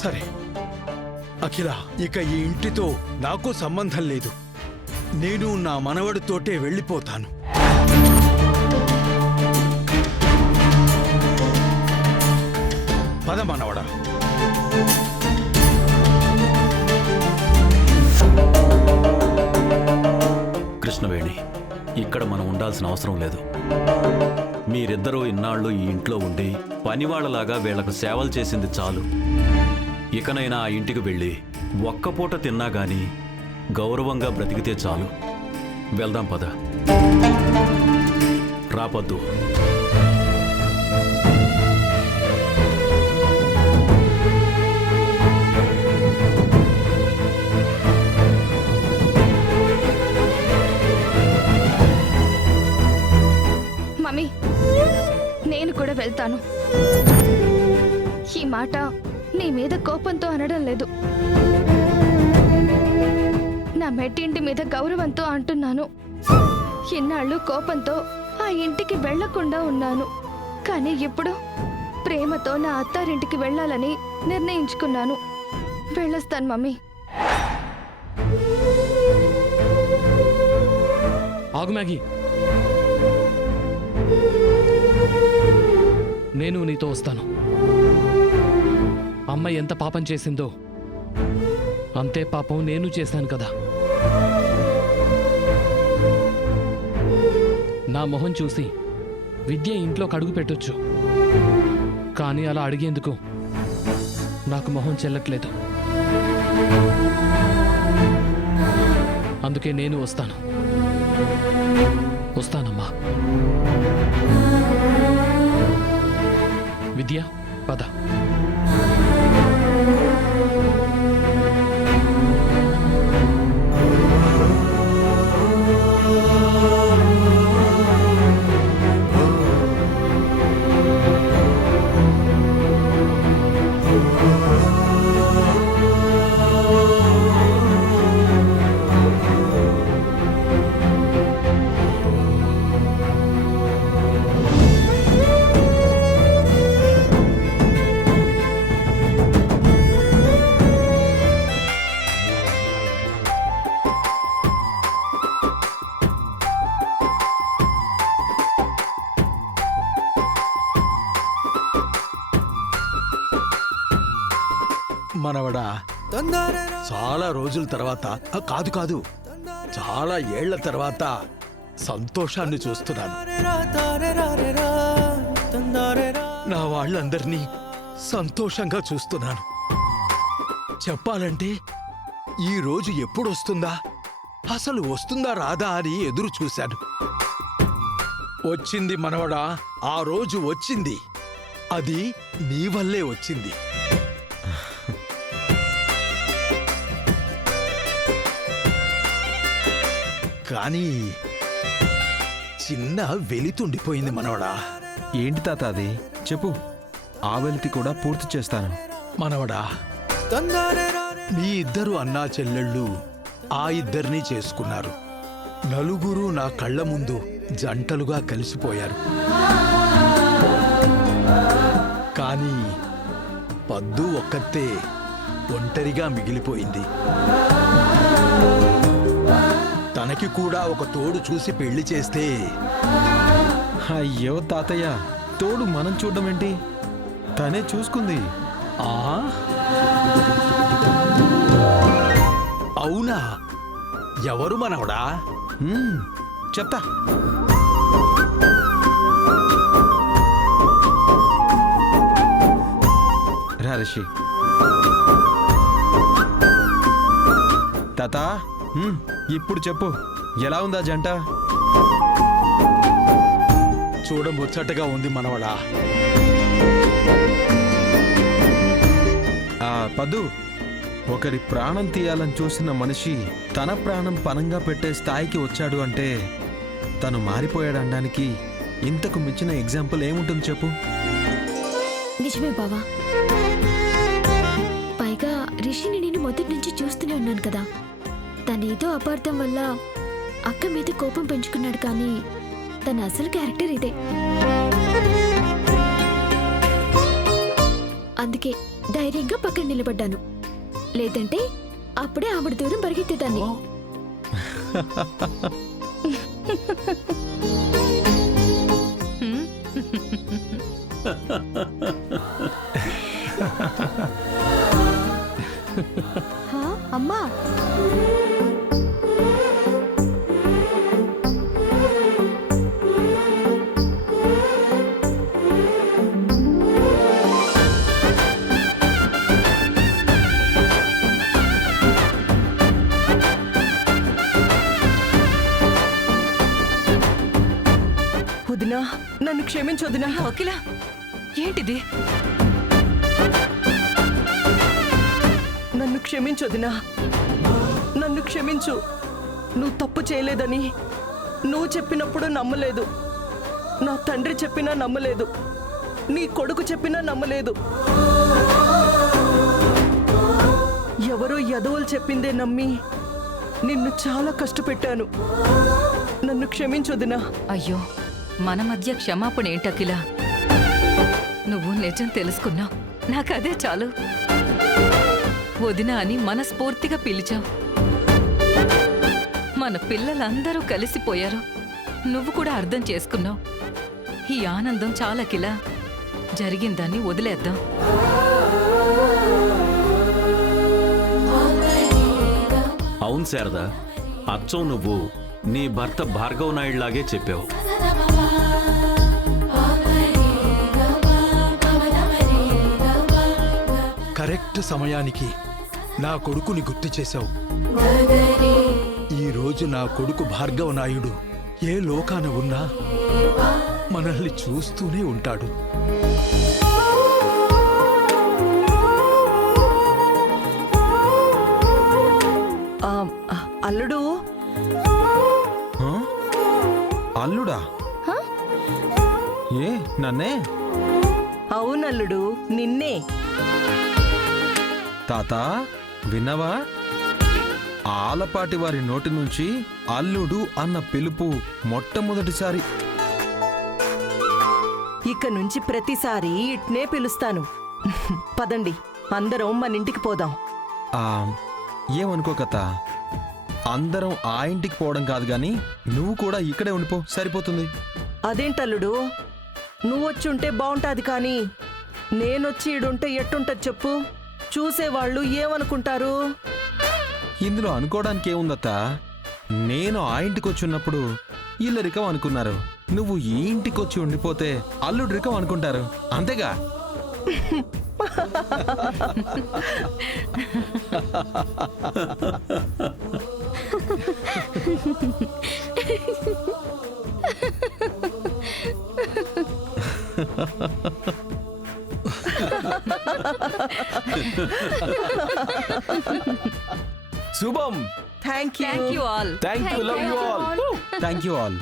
సరే అఖిల, ఇక ఈ ఇంటితో నాకు సంబంధం లేదు. నేను నా మనవడితోటే వెళ్ళిపోతాను. పద మనవడా. కృష్ణవేణి, ఇక్కడ మనం ఉండాల్సిన అవసరం లేదు. మీరిద్దరూ ఇన్నాళ్ళు ఈ ఇంట్లో ఉండి పనివాళ్లలాగా వీళ్లకు సేవలు చేసింది చాలు. ఇకనైనా ఆ ఇంటికి వెళ్ళి ఒక్కపూట తిన్నా గాని గౌరవంగా బ్రతికితే చాలు. వెళ్దాం పద. రాపద్దు. మమ్మీ, నేను కూడా వెళ్తాను. ఈ మాట నీ మీద కోపంతో అనడం లేదు. నా మెట్టింటి మీద గౌరవంతో అంటున్నాను. ఇన్నాళ్ళు కోపంతో ఆ ఇంటికి వెళ్లకుండా ఉన్నాను. కానీ ఇప్పుడు ప్రేమతో నా అత్తారింటికి వెళ్ళాలని నిర్ణయించుకున్నాను. వెళ్ళొస్తాను మమ్మీ. ఆగు మ్యాగీ, నేను నీతో వస్తాను. అమ్మ ఎంత పాపం చేసిందో అంతే పాపం నేను చేశాను కదా. నా మొహం చూసి విద్య ఇంట్లోకి అడుగు పెట్టొచ్చు, కానీ అలా అడిగేందుకు నాకు మొహం చెల్లట్లేదు. అందుకే నేను వస్తానమ్మా. విద్య, పద. మనవడా, చాలా రోజుల తర్వాత, కాదు చాలా ఏళ్ల తర్వాత సంతోషాన్ని చూస్తున్నాను. నా వాళ్ళందరినీ సంతోషంగా చూస్తున్నాను. చెప్పాలంటే ఈ రోజు ఎప్పుడొస్తుందా, అసలు వస్తుందా రాదా అని ఎదురు చూశాను. వచ్చింది మనవడా, ఆ రోజు వచ్చింది. అది నీ వల్లే వచ్చింది. కానీ చిన్న వెలితుండిపోయింది మనవడా. ఏంటి తాత అది? చెప్పు, ఆ వెలితి కూడా పూర్తి చేస్తాను. మనవడా, మీ ఇద్దరు అన్నా చెల్లెళ్ళు ఆ ఇద్దరినీ చేసుకున్నారు. నలుగురు నా కళ్ళ ముందు జంటలుగా కలిసిపోయారు. కానీ పద్దు ఒక్కతే ఒంటరిగా మిగిలిపోయింది. తనకి కూడా ఒక తోడు చూసి పెళ్లి చేస్తే. అయ్యో తాతయ్య, తోడు మనం చూడడం ఏంటి? తనే చూసుకుంది. అవునా? ఎవరు మనవడా? చెప్తా. రా రిషి. తాత, ఇప్పుడు చెప్పు, ఎలా ఉందా జంట? చూడముచ్చటగా ఉంది మనవడా. పద్దు, ఒకరి ప్రాణం తీయాలని చూసిన మనిషి తన ప్రాణం పనంగా పెట్టే స్థాయికి వచ్చాడు అంటే తను మారిపోయాడనడానికి ఇంతకు మించిన ఎగ్జాంపుల్ ఏముంటుంది చెప్పు? నిజమే బావా. పైగా రిషిని నేను మొదటి నుంచి చూస్తూనే ఉన్నాను కదా. తనేదో అపార్థం వల్ల అక్క మీద కోపం పెంచుకున్నాడు, కానీ తన అసలు క్యారెక్టర్ ఇదే. అందుకే ధైర్యంగా పక్కన నిలబడ్డాను. లేదంటే అప్పుడే ఆవిడ దూరం పరిగెత్తేదాన్ని. అమ్మా, వదినా, నన్ను క్షమించు వదినా. అఖిల, ఏంటిది? నన్ను క్షమించు వదినా, నన్ను క్షమించు. నువ్వు తప్పు చేయలేదని నువ్వు చెప్పినప్పుడు నమ్మలేదు, నా తండ్రి చెప్పినా నమ్మలేదు, నీ కొడుకు చెప్పినా నమ్మలేదు. ఎవరో యదవులు చెప్పిందే నమ్మి నిన్ను చాలా కష్టపెట్టాను. నన్ను క్షమించు వదినా. అయ్యో, మన మధ్య క్షమాపణ ఏంటకిలా? నువ్వు నిజం తెలుసుకున్నావు, నాకదే చాలు. వదిన అని మనస్ఫూర్తిగా పిలిచావు. మన పిల్లలందరూ కలిసిపోయారు, నువ్వు కూడా అర్థం చేసుకున్నావు. ఈ ఆనందం చాలకిలా, జరిగిందాన్ని వదిలేద్దాం. అవును శారదా, అచ్చం నువ్వు నీ భర్త భార్గవ్ నాయుడులాగే చెప్పావు. కరెక్ట్ సమయానికి నా కొడుకుని గుర్తు చేశావు. ఈ రోజు నా కొడుకు భార్గవ నాయుడు ఏ లోకాన ఉన్నా మనల్ని చూస్తూనే ఉంటాడు. అల్లుడు. ఆ? అల్లుడా? ఏ నన్నే? అవునల్లుడు, నిన్నే. తాత విన్నావా? ఆలపాటి వారి నోటి నుంచి అల్లుడు అన్న పిలుపు మొట్టమొదటిసారి. ఇక నుంచి ప్రతిసారి ఇట్నే పిలుస్తాను. పదండి, అందరం మన ఇంటికి పోదాం. ఆ, ఏమనుకోకత, అందరం ఆ ఇంటికి పోవడం కాదు గాని నువ్వు కూడా ఇక్కడే ఉండిపో, సరిపోతుంది. అదేంటల్లుడు, నువ్వొచ్చుంటే బాగుంటాది, కానీ నేనొచ్చి ఈడుంటే ఎట్టుంటది చెప్పు? చూసేవాళ్ళు ఏమనుకుంటారు? ఇందులో అనుకోవడానికి ఏముందత్త? నేను ఆ ఇంటికి వచ్చి ఉన్నప్పుడు ఇల్లరికం అనుకున్నారు, నువ్వు ఈ ఇంటికి వచ్చి ఉండిపోతే అల్లుడిరికం అనుకుంటారు, అంతేగా? శుభం. Thank you. Thank you all. Thank you. Love you all. Thank you all.